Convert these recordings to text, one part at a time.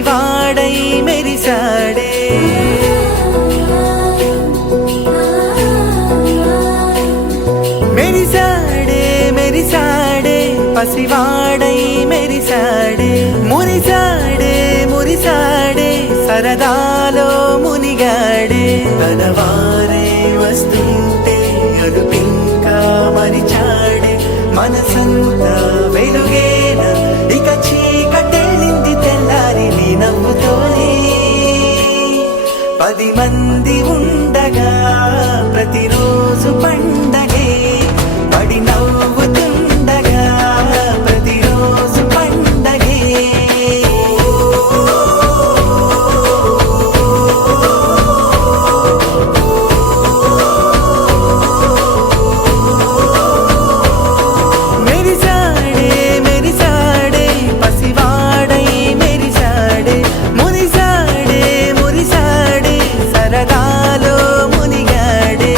పసివాడై మెరిసాడే మెరిసాడే మెరిసాడే పసివాడై మెరిసాడే మురిసాడే మురిసాడే సరదాలో మునిగాడే తనవారే వస్తుంటే అదుపింకా మరిచాడే మనసంతా వెలుగేన ఇక చీకటెళ్ళింది తెల్లారి నీ నవ్వుతోనే 10 మంది ఉండగా ప్రతిరోజు పండగే పడి నవ్వుతుండగా ప్రతిరోజు పండగే మెరిసాడే మెరిసాడే పసివాడై మెరిసాడే మురిసాడే మురిసాడే సరదాలో మునిగాడే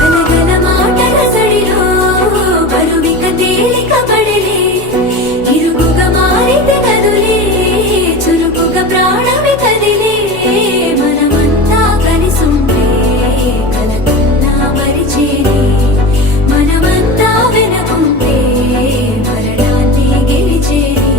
గలగల మాటల సడిలో బరువిక తేలిక పడలే ఇరుగుగా మారితే కదులే చురుకుగా ప్రాణమి కదిలే మనమంతా కలిసుంటే కలకన్నా మరిచేనే మనమంతా వెనకుంటే మరణాన్ని గెలిచేనే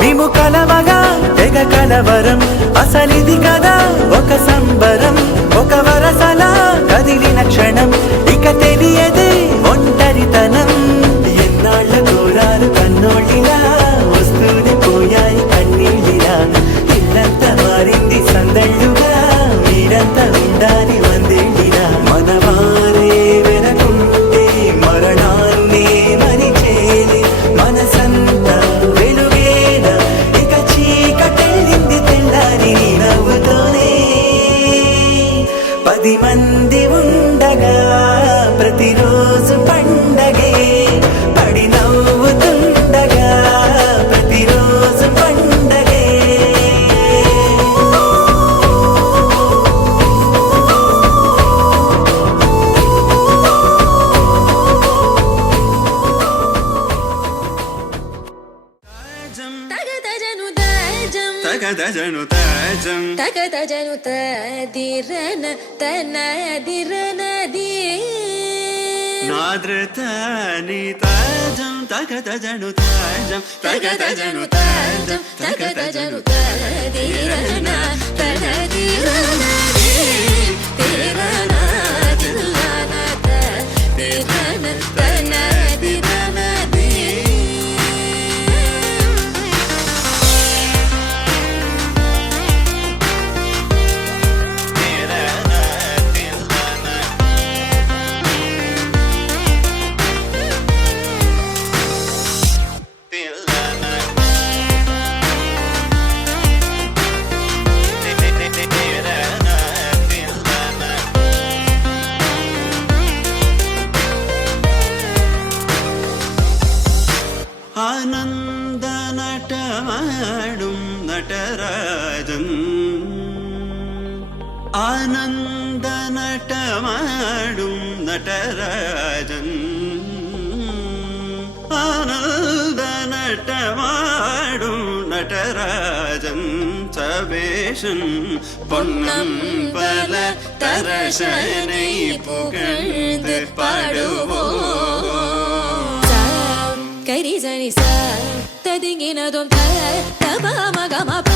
మేము కలవగా తెగ కలవరం అసలిది కదా ఒక సంబరం ఒక వరసలా కదిలిన క్షణం ఇక తెలియదే ఒంటరితనం ఎన్నాళ్ళ కోరాలు కన్నోళ్ళిలా వస్తూనే పోయాయి కన్నీళ్ళిలా ఇల్లంతా మారింది సందళ్ళుగా మీరంతా ఉండాలి వందేళ్ళిలా మనవారే వెనకుంటే మరణాన్ని మరిచేలే మనసంతా వెలుగేన ఇక చీకటెళ్ళింది తెల్లారి నీ నవ్వుతోనే 10 మంది ఉండగా ప్రతిరోజు పండగే పడి నవ్వుతుండగా ప్రతిరోజు పండగే తగదజను దజం తగదజను తాజం తగదజను తదిరన తనదిరనది నాద్రతాని తాజం తగదజను తాజం తగదజను తాజం తగదజను తదిరన తనదిరనది తిరన తిల్లన తదిరన తనదిరనది ആനന്ദ നടമാടും നടരാജൻ ആനന്ദ നടമാടും നടരാജൻ ആനന്ദ നടമാടും നടരാജൻ സവേശൻ പൊന്നമ്പല തരശനെ പുകഴ്ந்து പാടുവോം కరిజని సా తదింగినదొం తబమగమప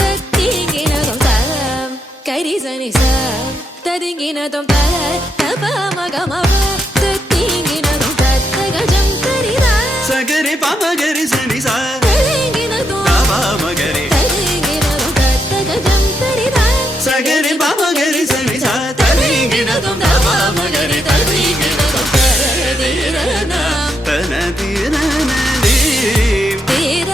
తదింగినదొం కరిజని సా తదింగినదొం తబమగమప తదింగినదొం తగజం కరిదా సగరి పమగరి సని సా తదింగినదొం తబమగరి తదింగినదొం తగజం కరిదా సగరి పమగరి సని సా తదింగినదొం తబమగరి తదింగినదొం తదిరన తనదిరనది తీర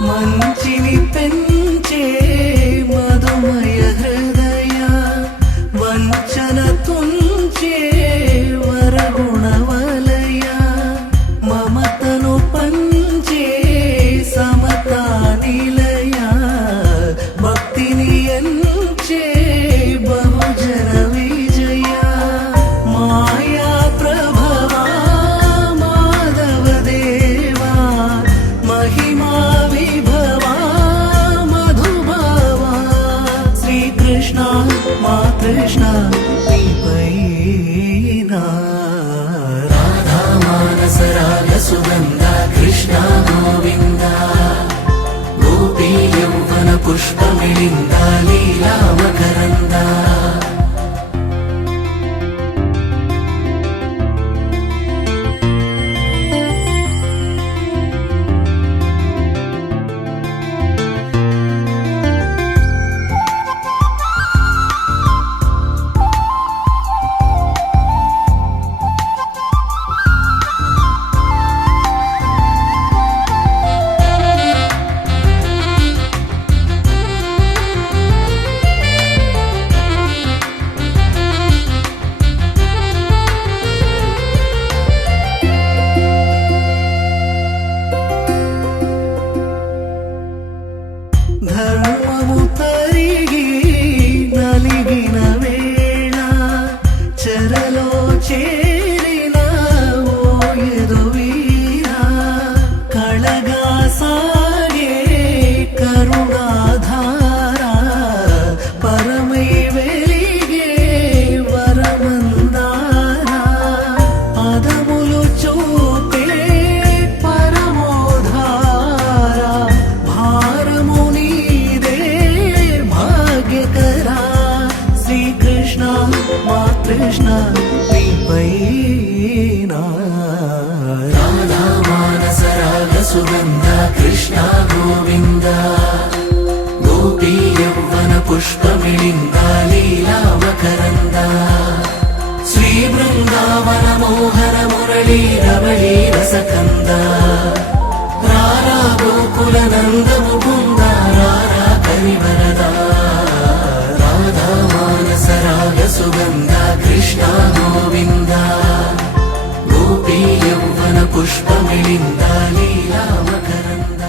మంచిని పెంచే మధుమయ హృదయ వంచన తుంచే వరగుణవలయ మమతను పంచే సమతా నిలయ భక్తిని ఎంచే బహుజన విజయ మాయా ప్రభవా మాధవ దేవా మహిమా విభవా మధుభవా శ్రీకృష్ణ మా కృష్ణ నీపైనా రాధా మానస రాగ సుగంధ కృష్ణ గోవింద గోపీ యౌవన పుష్పమిళింద లీలా మకరంద ధర్మము తరిగి నలిగిన వేళ చెరలో చేరిన ఓయదు వీరా కళగా సాగే కరుణాధార పరమై వెలిగే వరమందార పదములు చూపే పరమోధార భారము నీదే భాగ్యకరా శ్రీకృష్ణ మా కృష్ణ నీపైనా రాధా మానస రాగ సుగంధ కృష్ణ గోవింద గోపీ యౌవన పుష్పమిళింద లీలా మకరంద శ్రీ బృందావన మోహన మురళీ రమణీ రసకంద రారా గోకుల నందము బృంద రారా కరివరద రాధా మానస రాగ సుగంధ కృష్ణ గోవింద గోపీ యౌవన పుష్పమిళింద లీలా మకరంద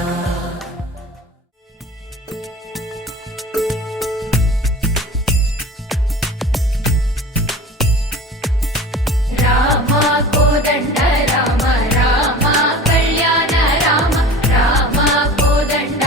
రామ కోదండ రామ రామ కళ్యాణ రామ రామ కోదండ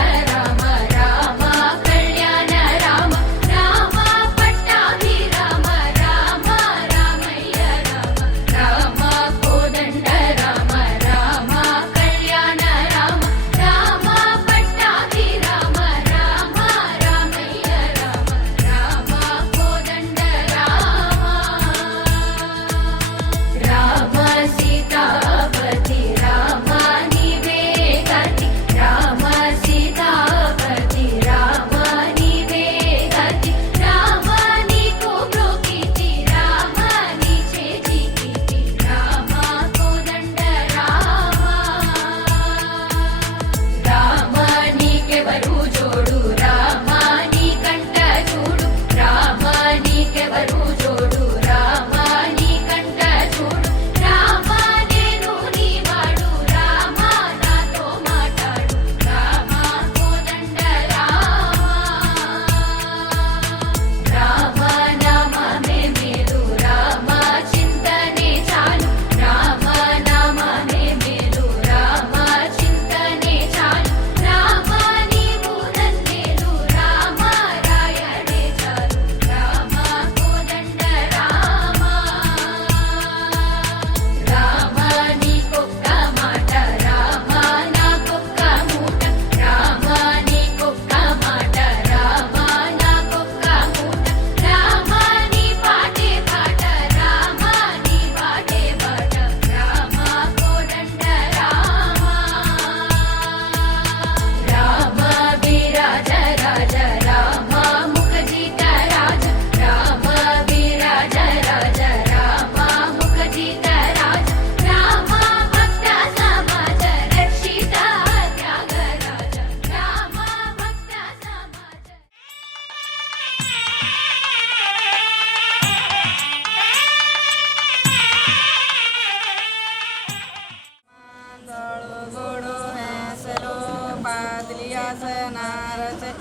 असनारचे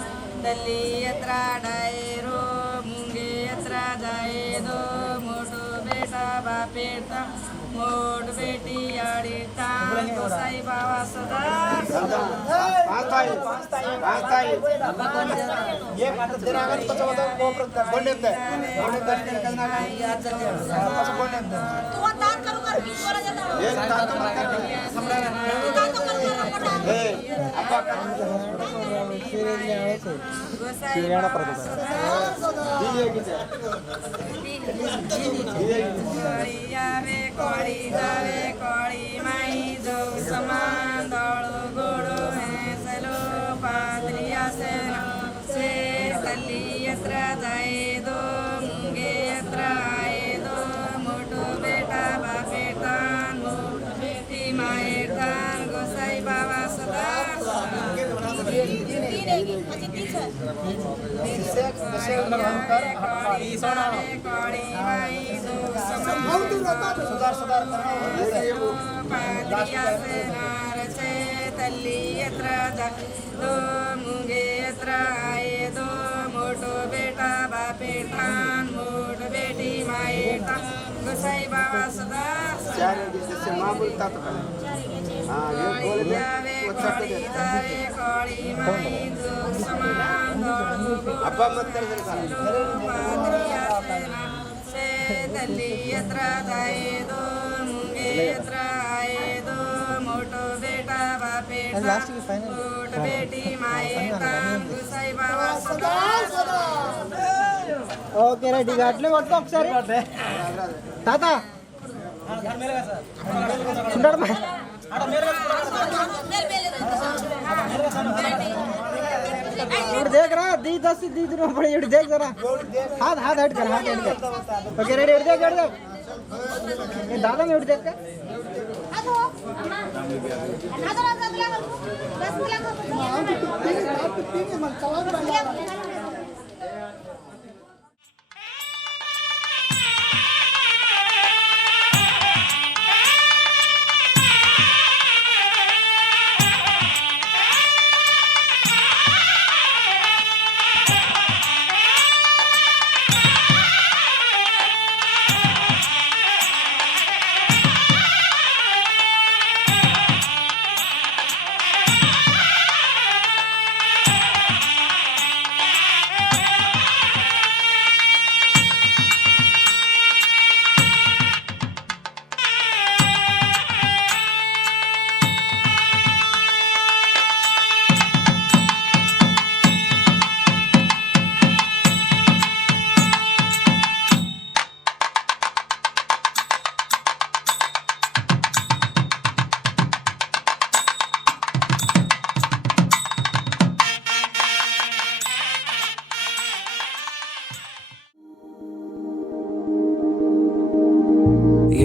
दल्ली यत्रा डायरो मुंगे यत्रा जाए दो मोटो बेटा बापेटा मोठ बेटी आडीटा गोसाई बाबा सदा कोळी जावे कोळी माई जो समान दळो गोडो हेसलो पादरी असे से तल्ली यत्रा जाए दो मुंगे यत्रा आए दो मोठो बेटा बापेटान मोठ बेटी मायेटान गोसाई बाबा सदा कोळी माई जो समान तल्ली यत्रा दो मुंगे यत्रा आए दो मोठो बेटा बापेठान मोठ बेटी मायेटा गोसाई बाबा सदा कोळी जावे कोळी जावे कोळी माई जो समान से तल्ली यत्रा जाए दो मुंगे यत्रा आए दो मोटो बेटा बापेटा मोठ बेटी मायेटा गोसाई बाबा सदा ఓకే రెడీ అట్లే కొట్టుకో ఒకసారి తాత ఉంటాడు देख रहा दी 10 दी दिन पड़े ये देख जरा हाथ हाथ हट कर ओके रेडी हट देख ये दादा में उठ देख के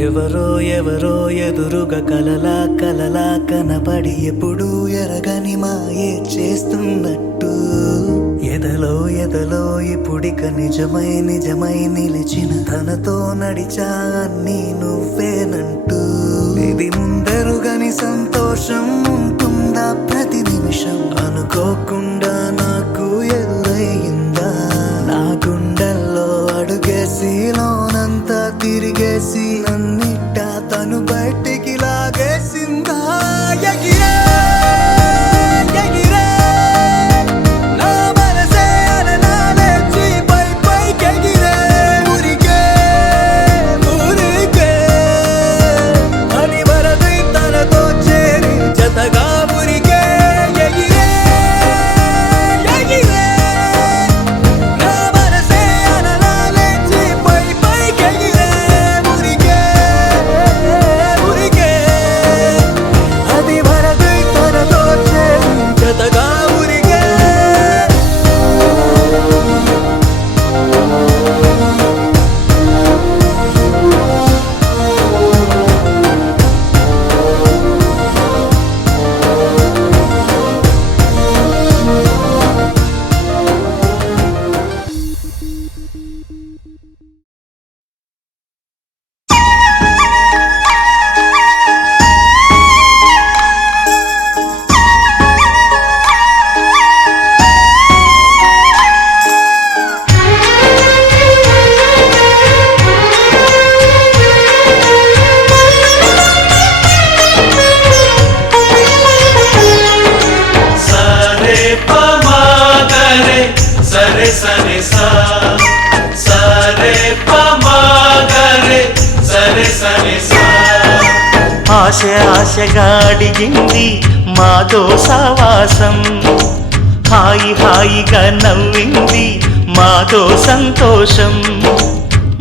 ఎవరో ఎవరో ఎదురుగా కలలా కలలా కనపడి ఎప్పుడు ఎరగని మాయే చేస్తున్నట్టు ఎదలో ఎదలో ఇప్పుడిక నిజమై నిజమై నిలిచిన తనతో నడిచా అన్నీ నువ్వేనంటూ ఇది ముందరుగని సంతోషం ఉంటుందా ప్రతి నిమిషం అనుకోకుండా నాకు ఎదురయ్యిందా నా గుండెల్లో అడుగేసి లోనంతా తిరిగేసి నన్నిట్ట తను బయటికి లాగేసిందా ఎగిరే ఎగిరే నా మనసే అలనాలేచి పై పైకెగిరే ఊరికే ఊరికే అని వరదై తనతో చేరి జతగా ఊరికే ఎగిరే సరే సరే సా సరే పమగరే సరే సరే సా ఆశ ఆశగా అడిగింది మాతో సావాసం హాయి హాయిగా నవ్వింది మాతో సంతోషం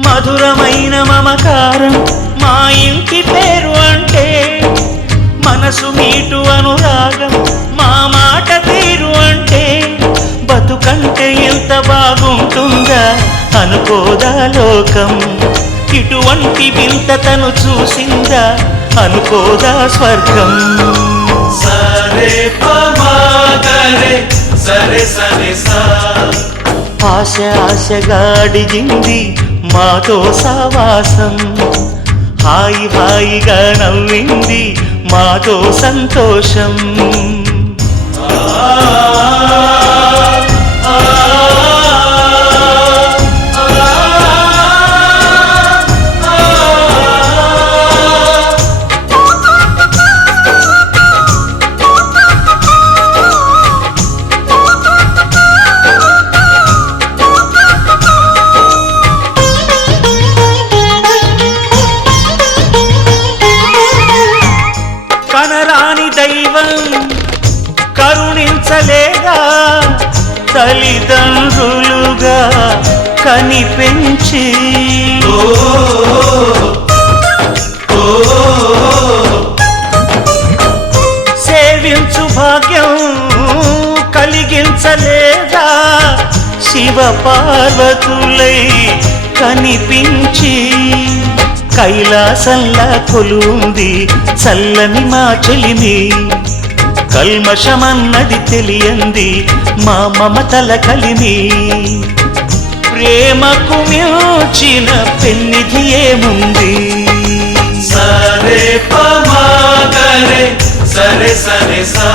మధురమైన మమకారం మా ఇంటి పేరు అంటే మనసు మీటు అనురాగం మా మాట తీరు అంటే బతుకంటే ఎంత బాగుంటుందా అనుకోదా లోకం ఇటువంటి వింతతను చూసిందా అనుకోదా స్వర్గం సరే పమగరే సరే సరే సా ఆశ ఆశగా అడిగింది మాతో సావాసం హాయి హాయిగా నవ్వింది మాతో సంతోషం కనరాని దైవం కరుణించలేగా తల్లిదండ్రులుగా కనిపెంచి సేవించు భాగ్యం కలిగించలేదా శివ పార్వతులై కనిపించి కైలాసంలా కొలుంది చల్లని మా చెలిమి కల్మషమన్నది తెలియంది మా మమతల కలిమి ప్రేమకు మించిన పెన్నిధి ఏముంది సరే పమగరే సరే సరే సా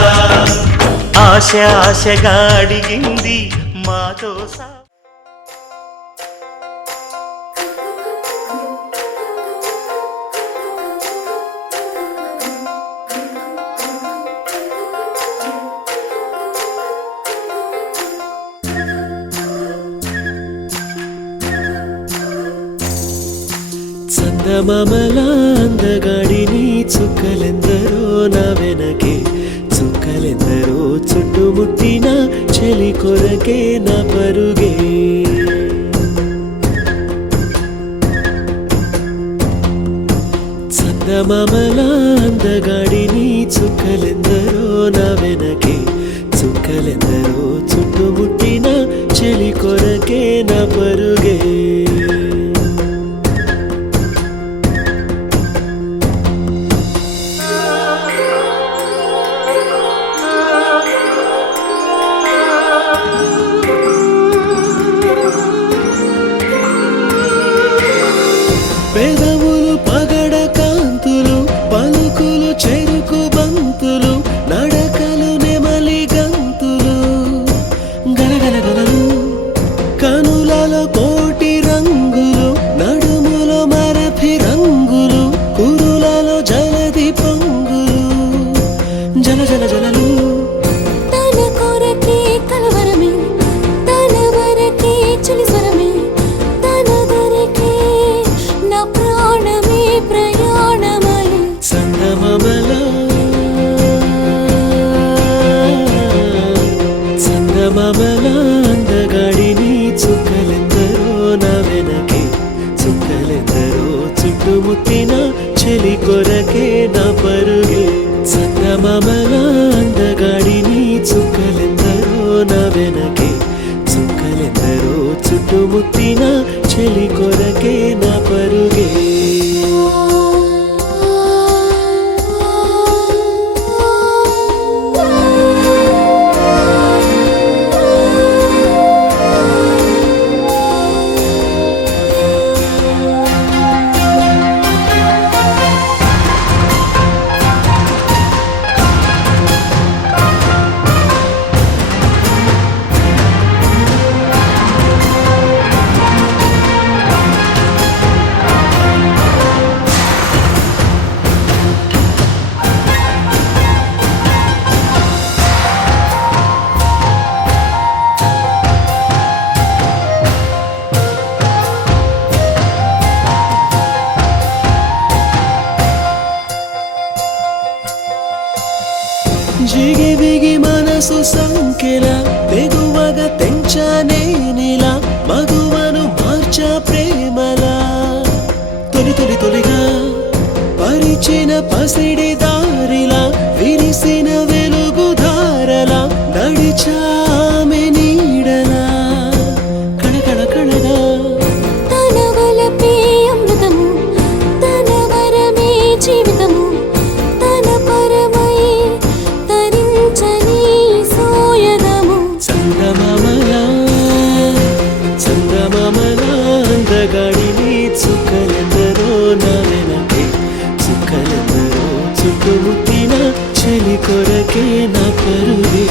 ఆశ ఆశగా అడిగింది మాతో సా చందమామలా అందగాడిని చుక్కలెందరో నా వెనకే చుక్కలెందరో చుట్టుముట్టిన చెలి కొరకే నా పరుగే చందమామలా అందగాడిని చుక్కలెందరో నా వెనకే చుక్కలెందరో చుట్టుముట్టిన చెలి కొరకే నా పరుగే పెదవులు పగడ కాంతులు పలుకులు చెరుకు బంతులు నడకలు నెమలి గంతులు గలగలగలలు కనులలో కోటి రంగులు నడుములో మరఫి రంగులు కురులలో జలది పొంగులు జల జల జలలు తన కొరకే కలవరమే తన వరకే చలిస్వరమే తన దొరికే నా ప్రాణమే ప్రయాణమై చందమామలా చందమామలా అందగాడిని చుక్కలెందరో నా వెనకే చుక్కలెందరో చుట్టుముట్టిన చెలి కొరకే నా పరుగే చందమామలా అందగాడిని చుక్కలెందరో నా వెనకే చుక్కలెందరో చుట్టుముట్టిన చెలి కొరకే నా పరుగే సోకెలా తెగువగా తెంచానేనిలా మగువను మార్చా ప్రేమలా తొలి తొలి తొలిగా పరిచిన పసిడి దారిలా విరిసిన వెలుగుధారలా నడిచామె నీడలా కణకణ కణగా తన వలపే అమృతము తన వరమే జీవితము తన పరమై తరించని సోయగము చందమామలా చందమామలా అందగాడిని చుక్కలెందరో నా వెనకే చుక్కలెందరో చుట్టుముట్టిన చెలి కొరకే నా పరువే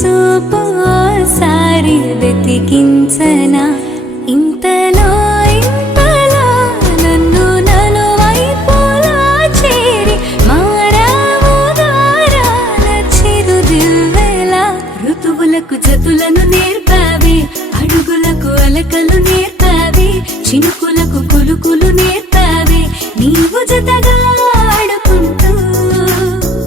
చూపు సారి వెతికించనా ఇంతలో ఇంతలో నన్ను నలువైపులా చేరి మారావు దారాల చిరుదివ్వెలా ఋతువులకు జతులను నేర్పావి అడుగులకు అలకలు నేర్పావి చినుకులకు కులుకులు నేర్పావి నీవు జతగా ఆడుకుంటూ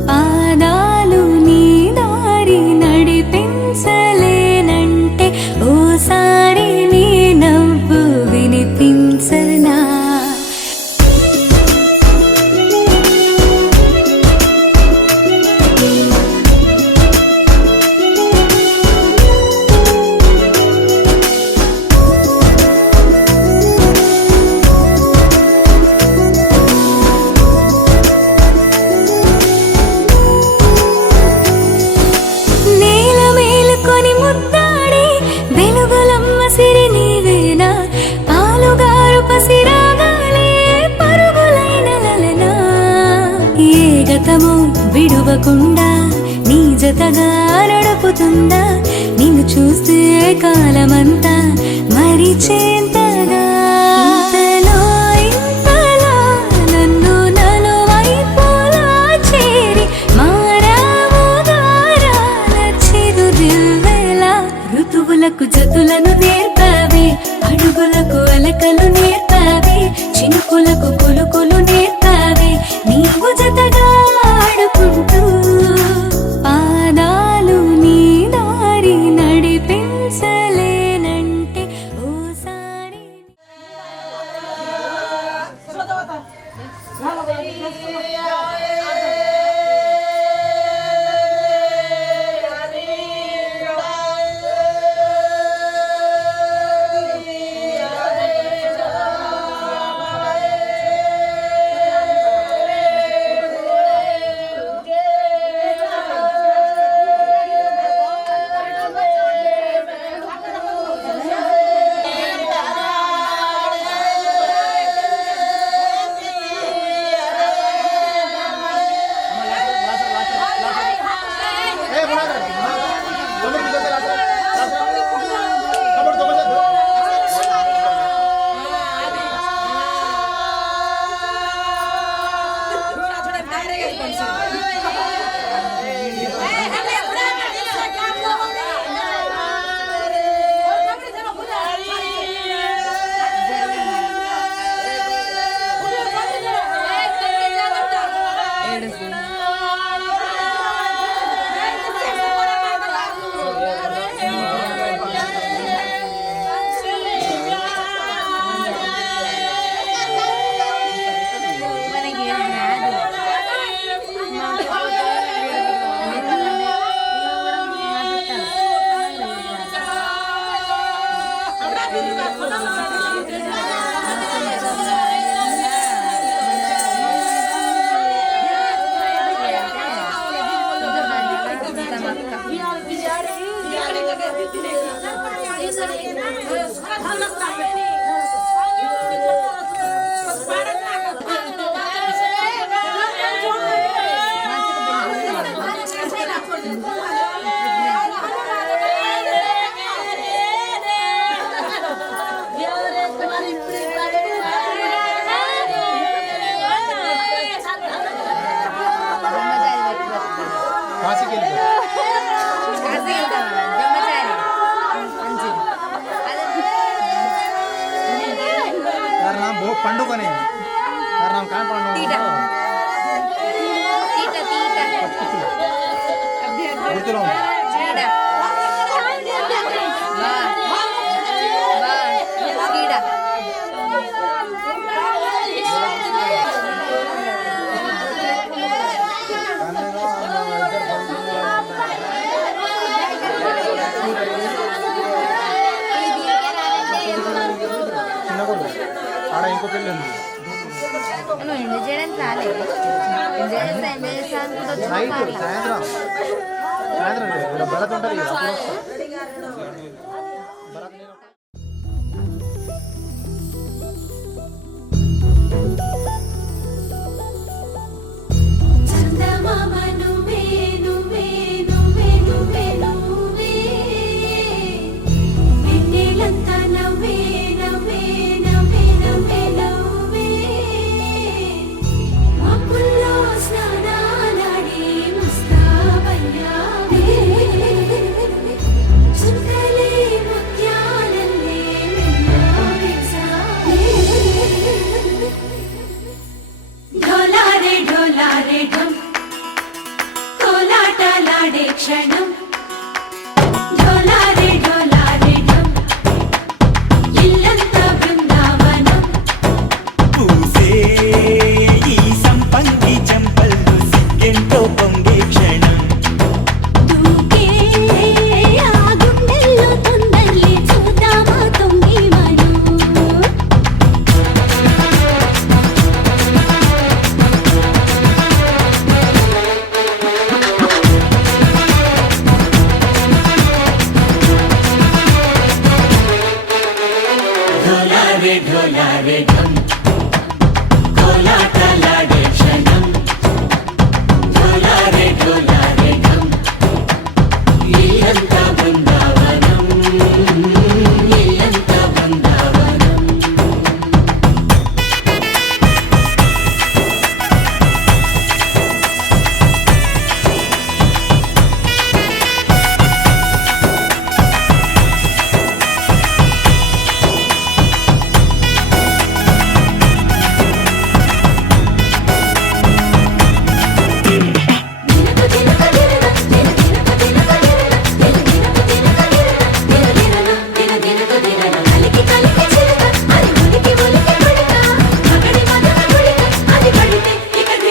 పాదాలు నీ దారి నడిపించలేనంటే ఓసారి నీ నవ్వు వినిపించనా నేల మేలుకొని ముద్దాడి వెలుగులమ్మ సిరి నీవేనా పాలుగారు పసిరాగాలే పరుగులైన లలనా ఏ గతము విడువకుండా నీ జతగా నడుపుతుందా నిన్ను చూస్తే కాలమంతా మరిచేంతగా ఇంతలో ఇంతలో నన్ను నలువైపులా చేరి మారావు దారాల చిరుదివ్వెలా ఋతువులకు జతులను నేర్పావి అడుగులకు అలకలు నేర్పావి చినుకులకు కులుకులు నేర్పావి నీవు జతగా ఆడుకుంటూ పాదాలు నీ దారి నడిపించలేనంటే ఓసారి పండుగనే కారణం కాన్ పండుగ గుర్తులో చిన్నప్పుడు ఆడ ఇంకో పెళ్ళి ఉంది నైట్ సాయంత్రం సాయంత్రం భరత్ ఉంటుంది చందమామ నువ్వే నువ్వే నువ్వే నువ్వే నువ్వు ढोलारे ढोलारे ढम कोलाटलाडे क्षणम ढोलारे ढोलारे ढम इल्लंता बृंदावनम इल्लंता बृंदावनम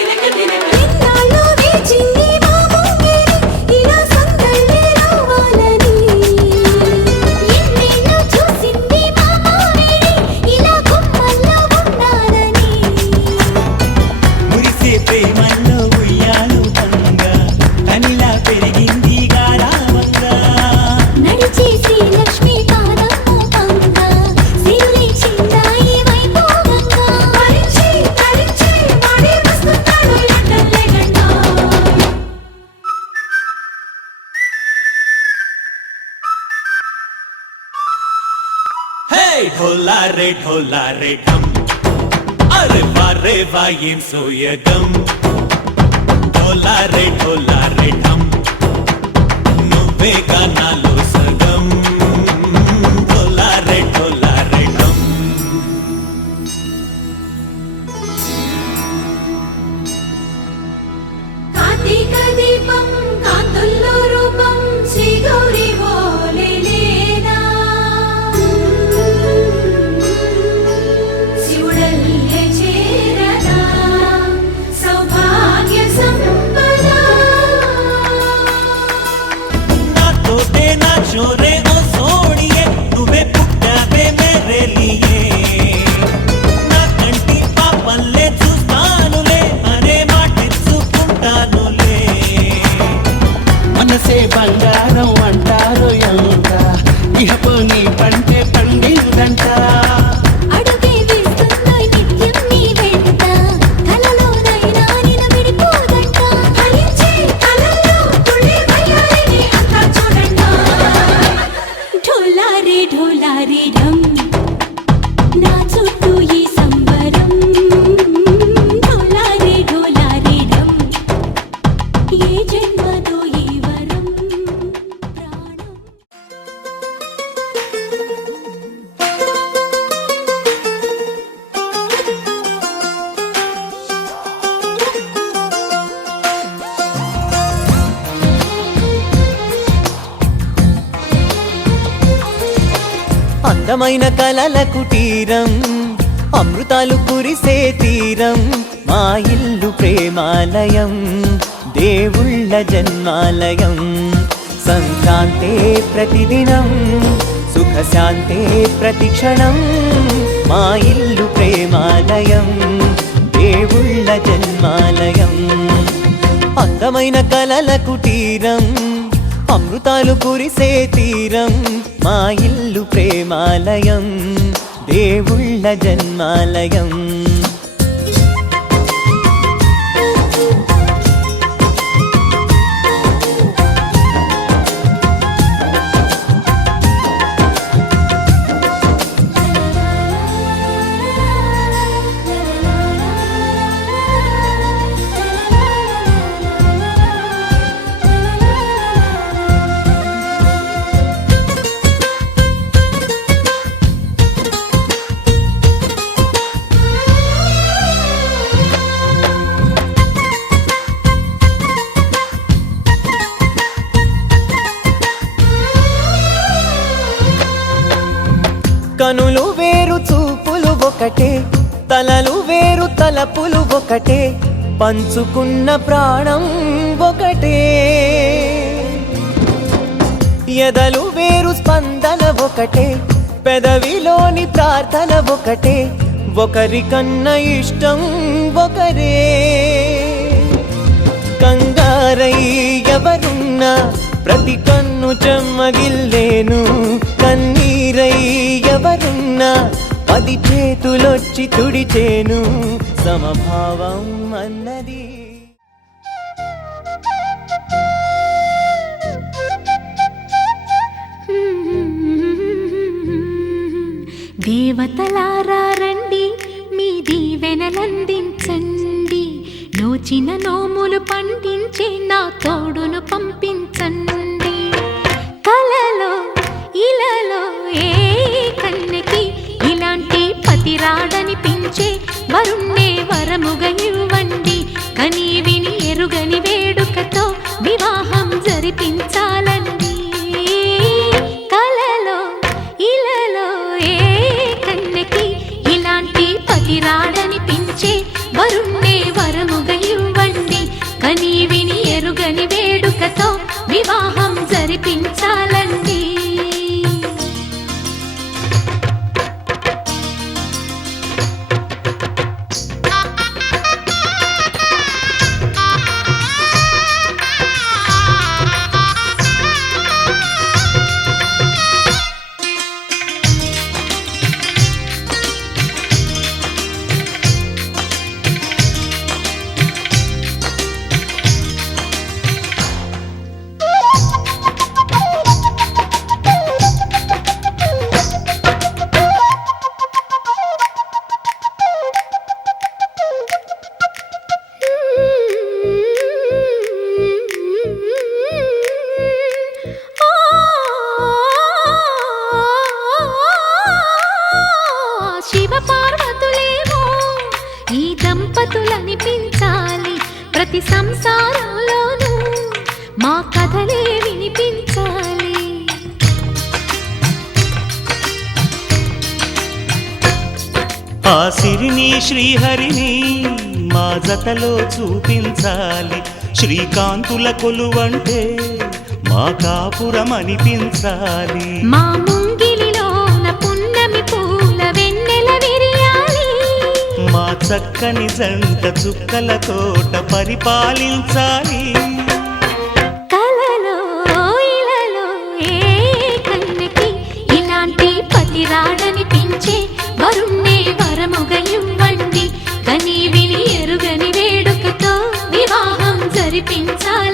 ఎన్నాళ్ళో వేచింది మా ముంగిరి ఇలా సందళ్ళే రావాలని ఎన్నేళ్ళు చూసింది మా మామిడి ఇలా గుమ్మల్లో ఉండాలని మురిసే ప్రేమల్లో ఉయ్యాలు బంగా తనిలా పెరిగింది గారావంగా నడిచే శ్రీలక్ష్మి పాదము పంగ సిరులే చిందాయి వైభోగంగా పరిచి పరిచి వాడే వస్తున్నాడు లండన్లే గండా హే ढोलारे ढम अरे वाह ఏం సోయగం ढोलारे ढम నువ్వే గానాలో సగం ढोलारे ढम కార్తీక దీపం కాంతుల్లో రూపం శ్రీ గౌరీ ఓలేనా శివుడల్లే చేరనా సౌభాగ్య సంపద నాతోటే నా చోరే ఓ సోడియే నువ్వే పుట్టావే మేరే లియే నా కంటి పాపల్లే చూస్తానులే అనే మాటిచ్చుకుంటానులే మనసే బంగారం అంటారు ఎంత ఇహపు నీ పంటే పండిందంట అడుగే వేస్తుందో నిత్యం నీ వెంట కలలోనైనా నిన్ను విడిపోదంట ఫలించే కలల్లో తుళ్ళే వయ్యారిని అంతా చూడండి ఢోలారే ఢోలారే ఢమ్ నా చుట్టూ ఈ సంబరం ఢోలారే ఢోలారే ఢమ్ ఏ జన్మదో ఈ వరం ప్రాణం అందమైన కలల కుటీరం అమృతాలు కురిసే తీరం మా ఇల్లు ప్రేమాలయం దేవుళ్ళ జన్మాలయం సంక్రాంతే ప్రతిదినం సుఖశాంతే ప్రతిక్షణం మా ఇల్లు ప్రేమాలయం దేవుళ్ళ జన్మాలయం అందమైన కలల కుటీరం అమృతాలు కురిసే తీరం మా ఇల్లు ప్రేమాలయం దేవుళ్ళ జన్మాలయం కనులు వేరు చూపులు ఒకటే తలలు వేరు తలపులు ఒకటే పంచుకున్న ప్రాణం ఒకటే ఎదలు వేరు స్పందన ఒకటే పెదవిలోని ప్రార్థన ఒకటే ఒకరికన్నా ఇష్టం ఒకరే కంగారై ఎవరున్నా ప్రతి కన్ను చెమ్మగిల్లేను కన్నీరై ఎవరున్నా అది చేతులొచ్చి తుడిచేను సమభావం అన్నది. దేవతలారా రండి, మీ దీవెనలందించండి, నోచిన నోములు పండించే నా తోడును పంపించండి. కలలో ఇలలో ఏ కన్నెకి ఇలాంటి పతి రాడనిపించే వరుణ్ణే వరముగా ఇవ్వండి. కని విని ఎరుగని వేడుకతో వివాహం జరిపించాలండి. కలలో ఇలలో ఏ కన్నెకి ఇలాంటి పతి రాడనిపించే వరుణ్ణే వరముగా ఇవ్వండి. కని విని ఎరుగని వేడుకతో వివాహం జరిపించాలండి. శివపార్వతులేమో ఈ దంపతులనిపించాలి, ప్రతి సంసారంలోనూ మా కథలే వినిపించాలి. ఆ సిరిని శ్రీహరిని మా జతలో చూపించాలి. శ్రీకాంతుల కొలువంటే మా కాపురం అనిపించాలి. మా ముంగిలిలోన పున్నమి పూల వెన్నెల విరియాలి. మా చక్కని జంట చుక్కల తోట పరిపాలించాలి. కలలో ఇలలో ఏ కన్నెకి ఇలాంటి పతి రాడనిపించే వరుణ్ణే వరముగా ఇవ్వండి. కని విని ఎరుగని వేడుకతో వివాహం జరిపించాలి.